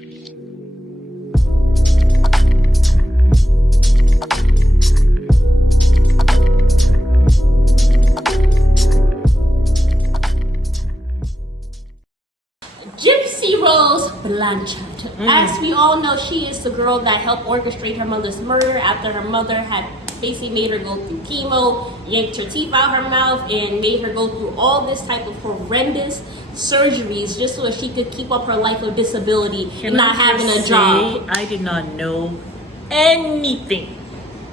Gypsy Rose Blanchard. As we all know, she is the girl that helped orchestrate her mother's murder after her mother had basically made her go through chemo, yanked her teeth out her mouth, and made her go through all this type of horrendous surgeries just so that she could keep up her life of disability and not having a job. I did not know anything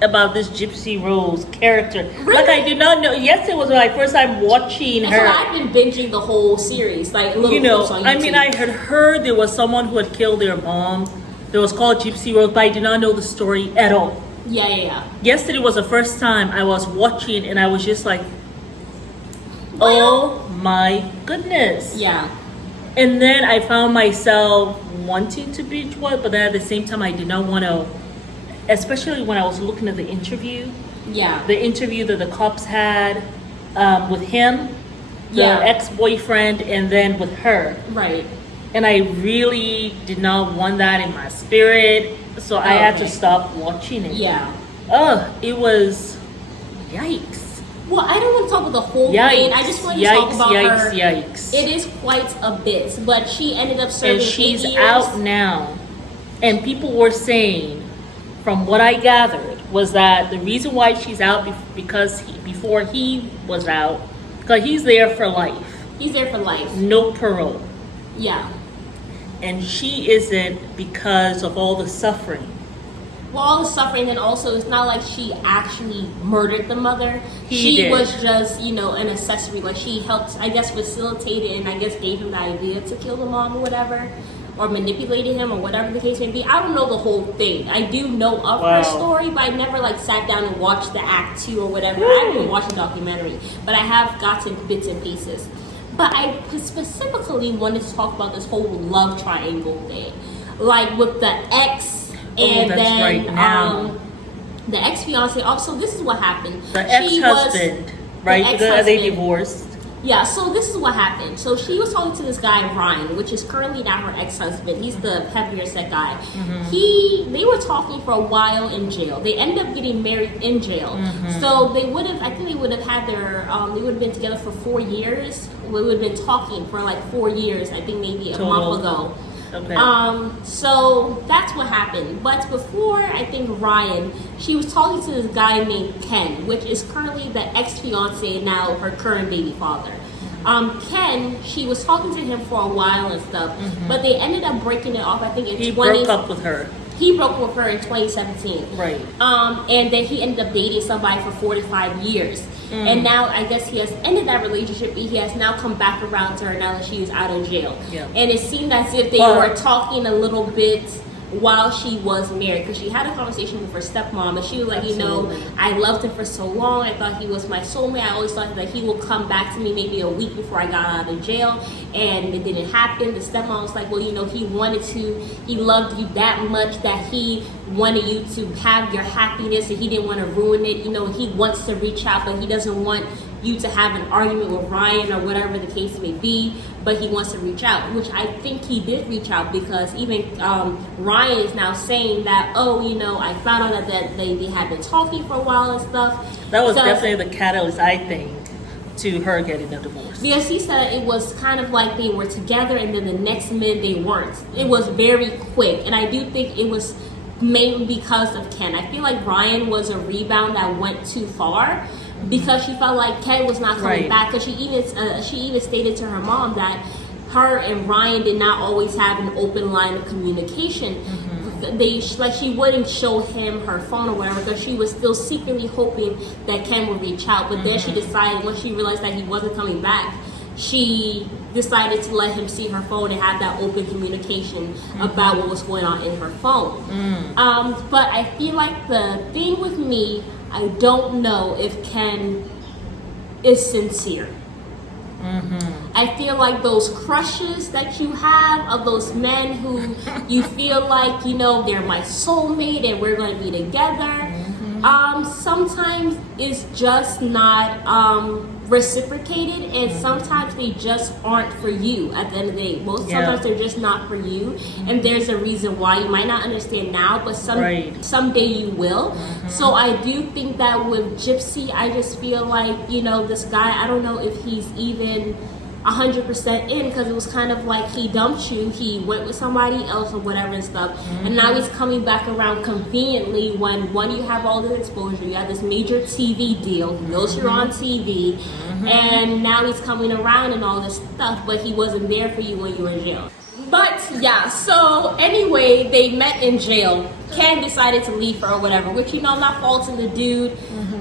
about this Gypsy Rose character. Really? Like, I did not know. Yes, it was my first time watching her. So I've been binging the whole series, like little clips on YouTube. I mean, I had heard there was someone who had killed their mom. That was called Gypsy Rose, but I did not know the story at all. Yeah. Yesterday was the first time I was watching, and I was just like, oh my goodness. Yeah. And then I found myself wanting to binge watch, but then at the same time, I did not want to, especially when I was looking at the interview. Yeah. The interview that the cops had with him, the ex-boyfriend, and then with her. Right. And I really did not want that in my spirit, so I had to stop watching it. Yeah. It was yikes. Well, I don't want to talk about the whole thing. I just want to talk about her. Yikes. It is quite a bit, but she ended up serving And she's 8 years. out now. And people were saying, from what I gathered, was that the reason why she's out because before he was out, because he's there for life. He's there for life. No parole. Yeah. And she isn't because of all the suffering. Well, all the suffering, and also it's not like she actually murdered the mother. She did. Was just, an accessory. Like, she helped, I guess, facilitate it, and I guess gave him the idea to kill the mom or whatever, or manipulated him or whatever the case may be. I don't know the whole thing. I do know of her story, but I never sat down and watched the act 2 or whatever. I haven't even watched the documentary, but I have gotten bits and pieces. But I specifically wanted to talk about this whole love triangle thing, like with the ex, and then right now. The ex-fiance. Also, this is what happened. The ex-husband, right? Are they divorced? Yeah, so this is what happened. So she was talking to this guy, Ryan, which is currently now her ex-husband. He's the heavier set guy. They were talking for a while in jail. They ended up getting married in jail. So they would have, I think they would have had they would have been together for 4 years. We would have been talking for 4 years, I think maybe a month ago. Okay. So that's what happened. But before, I think Ryan, she was talking to this guy named Ken, which is currently the ex-fiance, now her current baby father. Ken, she was talking to him for a while and stuff, but they ended up breaking it off, I think He broke up with her. He broke with her in 2017. Right. And then he ended up dating somebody for 4 to 5 years. And now I guess he has ended that relationship. He has now come back around to her now that she is out of jail. Yeah. And it seemed as if they were talking a little bit while she was married, because she had a conversation with her stepmom, and she was like, I loved him for so long. I thought he was my soulmate. I always thought that he would come back to me maybe a week before I got out of jail, and it didn't happen. The stepmom was like, well, he wanted to, he loved you that much that he wanted you to have your happiness, and he didn't want to ruin it. He wants to reach out, but he doesn't want you to have an argument with Ryan or whatever the case may be, but he wants to reach out, which I think he did reach out, because even Ryan is now saying that, I found out that they had been talking for a while and stuff. That was definitely the catalyst, I think, to her getting a divorce. Because he said it was kind of like they were together and then the next minute they weren't. It was very quick, and I do think it was mainly because of Ken. I feel like Ryan was a rebound that went too far, because she felt like Ken was not coming back. Because she even stated to her mom that her and Ryan did not always have an open line of communication. She wouldn't show him her phone or whatever, because she was still secretly hoping that Ken would reach out. But then she decided, once she realized that he wasn't coming back, she decided to let him see her phone and have that open communication about what was going on in her phone. But I feel like the thing with me, I don't know if Ken is sincere. I feel like those crushes that you have of those men who you feel like, they're my soulmate and we're going to be together, sometimes it's just not reciprocated, and sometimes they just aren't for you at the end of the day. Sometimes they're just not for you, and there's a reason why. You might not understand now, but someday you will. So I do think that with Gypsy, I just feel like, you know, this guy, I don't know if he's even 100% in, because it was kind of like he dumped you, he went with somebody else or whatever and stuff, and now he's coming back around conveniently when, one, you have all this exposure, you have this major TV deal, he knows you're on TV, and now he's coming around and all this stuff, but he wasn't there for you when you were in jail. But yeah, so anyway, they met in jail. Ken decided to leave her or whatever, which, you know, not faulting the dude.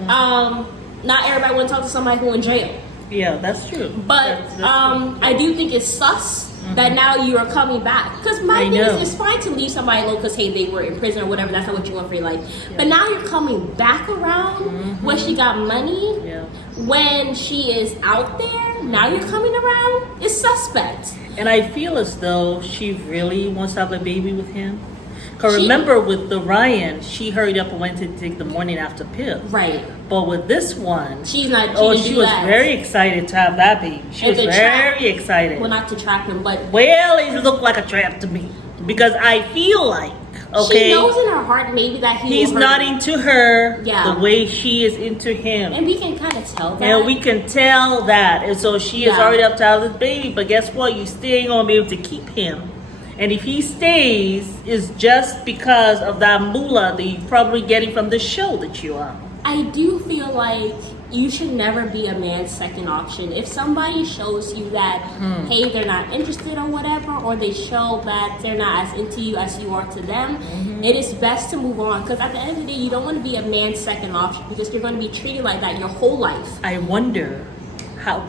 Not everybody want to talk to somebody who in jail. Yeah, that's true. But that's I do think it's sus that now you are coming back. Because my thing is, it's fine to leave somebody alone because, hey, they were in prison or whatever. That's not what you want for your life. Yeah. But now you're coming back around when she got money, when she is out there. Now you're coming around. It's suspect. And I feel as though she really wants to have a baby with him. Because remember, with the Ryan, she hurried up and went to take the morning after pill. Right. But with this one, she's not. She was very excited to have that baby. She was very excited. Well, not to trap him, but it looked like a trap to me, because I feel like she knows in her heart maybe that he's not into her the way she is into him, and we can kind of tell that. And we can tell that, and so she is already up to have this baby. But guess what? You still ain't gonna be able to keep him. And if he stays, it's just because of that moolah that you're probably getting from the show that you are. I do feel like you should never be a man's second option. If somebody shows you that, hey, they're not interested or whatever, or they show that they're not as into you as you are to them, it is best to move on. Because at the end of the day, you don't want to be a man's second option, because you're going to be treated like that your whole life. I wonder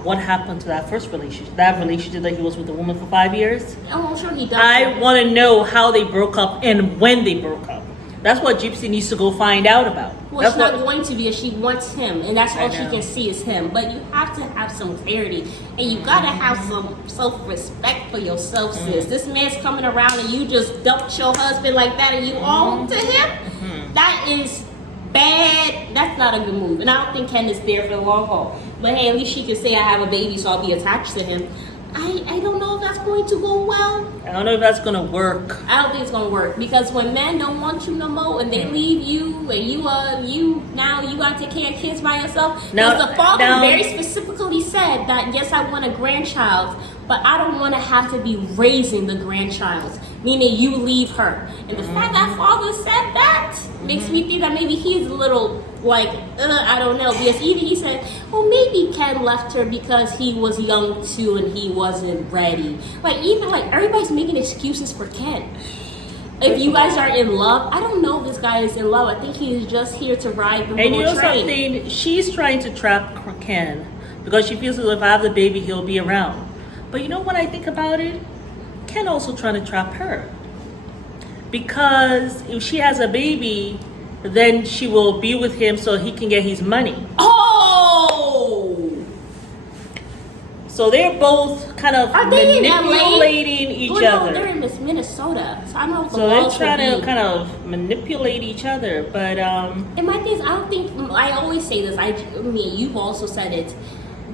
what happened to that first relationship, that relationship that he was with the woman for 5 years. Oh, I'm sure he does. I want to know how they broke up and when they broke up. That's what Gypsy needs to go find out about. Well, she's not going to, because she wants him, and that's all she can see is him. But you have to have some clarity, and you gotta have some self-respect for yourself, sis. This man's coming around, and you just dumped your husband like that, and you on to him. That is bad. That's not a good move, and I don't think Ken is there for the long haul. But hey, at least she can say, I have a baby, so I'll be attached to him. I don't know if that's going to go well. I don't know if that's going to work. I don't think it's going to work, because when men don't want you no more and they leave you, and you now you got to take care of kids by yourself. Now the father very specifically said that, yes, I want a grandchild, but I don't want to have to be raising the grandchild, meaning you leave her. And the fact that father said that makes me think that maybe he's a little like, I don't know, because even he said, well, maybe Ken left her because he was young too and he wasn't ready. Like, even like everybody's making excuses for Ken. If you guys are in love, I don't know if this guy is in love. I think he is just here to ride the train. And you know something? She's trying to trap Ken because she feels as if I have the baby, he'll be around. But you know what I think about it? Ken also trying to trap her. Because if she has a baby, then she will be with him so he can get his money. Oh! So they're both kind of manipulating each other. No, they're in Minnesota. So I don't know if they're trying to kind of manipulate each other. But and my thing is, I don't think, I always say this, I mean, you've also said it.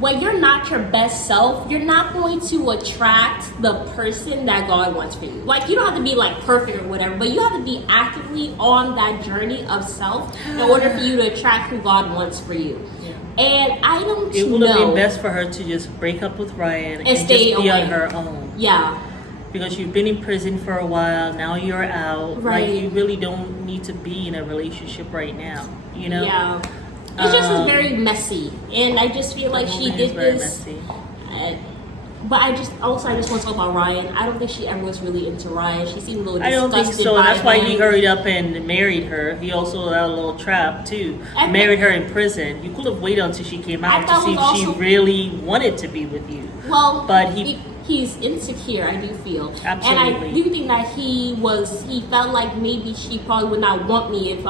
When you're not your best self, you're not going to attract the person that God wants for you. Like, you don't have to be like perfect or whatever, but you have to be actively on that journey of self in order for you to attract who God wants for you. Yeah. And I don't know. It would have been best for her to just break up with Ryan and stay just be away on her own. Yeah. Because you've been in prison for a while, now you're out. Right. Like, you really don't need to be in a relationship right now, you know? Yeah. It's just very messy, and I just feel like she did this. But I just want to talk about Ryan. I don't think she ever was really into Ryan. She seemed a little disgusted. I don't think so. That's why he hurried up and married her. He also had a little trap too. Married her in prison. You could have waited until she came out to see if she really wanted to be with you. Well, but he's insecure, I do feel. Absolutely. And I do think that he felt like maybe she probably would not want me if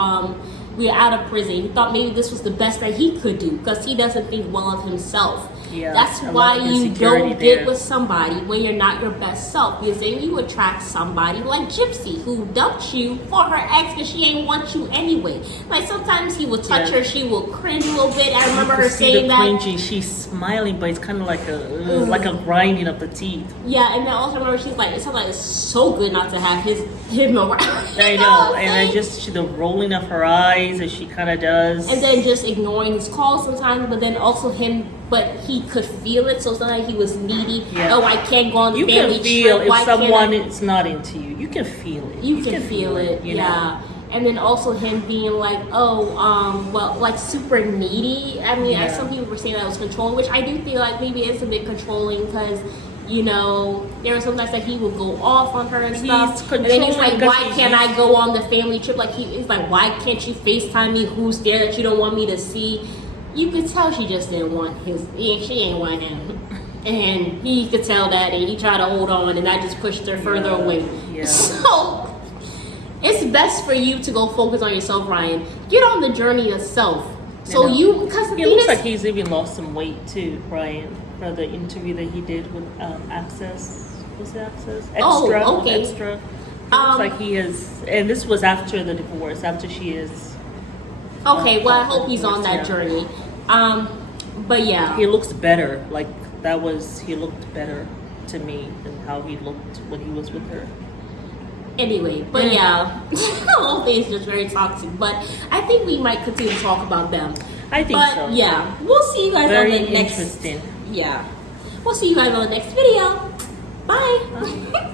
we were out of prison. He thought maybe this was the best that he could do, because he doesn't think well of himself. Yeah, That's a why lot of you insecurity don't there. get with somebody when you're not your best self, because then you attract somebody like Gypsy, who dumped you for her ex because she ain't want you anyway. Like sometimes he will touch Yeah. her, she will cringe a little bit. I remember You her can see saying the that. cringing. She's smiling, but it's kind of like a grinding of the teeth. Yeah, and then also remember she's like, it's like it's so good not to have him around. I You know, what I'm and I saying? the rolling of her eyes as she kind of does. And then just ignoring his calls sometimes, but then also but he could feel it, so sometimes he was needy. Yeah. Oh, I can't go on the you family can feel trip. if Why someone can't I? is not into you. You can feel it. You can feel it, you know? yeah. And then also him being like, well, like super needy. I mean, Yeah. some people were saying that was controlling, which I do feel like maybe it's a bit controlling because, there were some nights that he would go off on her and stuff. And then he's like, controlling why because can't I go on the family trip? Like, he's like, why can't you FaceTime me? Who's there that you don't want me to see? You could tell she just didn't want she ain't want him. And he could tell that, and he tried to hold on, and that just pushed her further away. Yeah. So it's best for you to go focus on yourself, Ryan. Get on the journey yourself. So because the It thing looks is, like he's even lost some weight too, Brian, for the interview that he did with Access. Was it Access? Extra. Oh, okay. Extra. It looks like he is, and this was after the divorce, after she is. okay. Well, I hope he's on that journey. But yeah, He looks better. Like he looked better to me than how he looked when he was with her. anyway, but yeah, the whole thing is just very toxic. But I think we might continue to talk about them. I think But so. yeah, we'll see you guys Very on the next. interesting. Yeah, we'll see you guys on the next video. Bye.